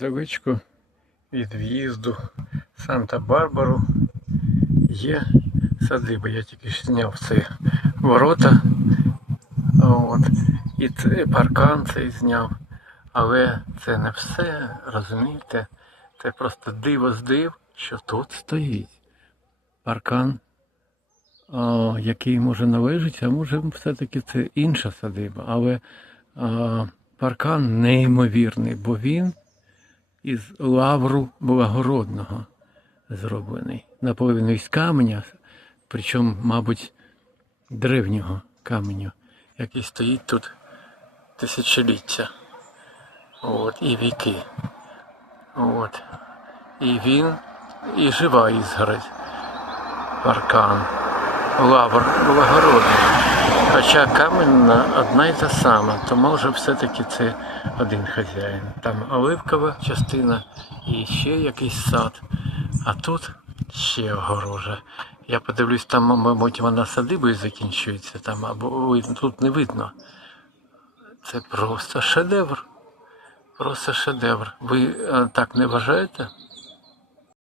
Далечко від в'їзду Санта-Барбару є садиба. Я тільки зняв ці ворота. От. І паркан цей зняв. Але це не все, розумієте? Це просто диво з див, що тут стоїть паркан, а, який може належить, а може все-таки це інша садиба. Але а, паркан неймовірний, бо він із лавру благородного зроблений. Наполовину із каменя, причому, мабуть, древнього каменю, який стоїть тут тисячоліття. От, і віки. От. І він, і жива ізгородь. Паркан. Лавр благородний. Хоча каменна одна й та сама, то може все-таки це один хазяїн. Там оливкова частина і ще якийсь сад. А тут ще огорожа. Я подивлюсь, там, мабуть, вона садибою закінчується, там, або тут не видно. Це просто шедевр. Просто шедевр. Ви е, так не вважаєте?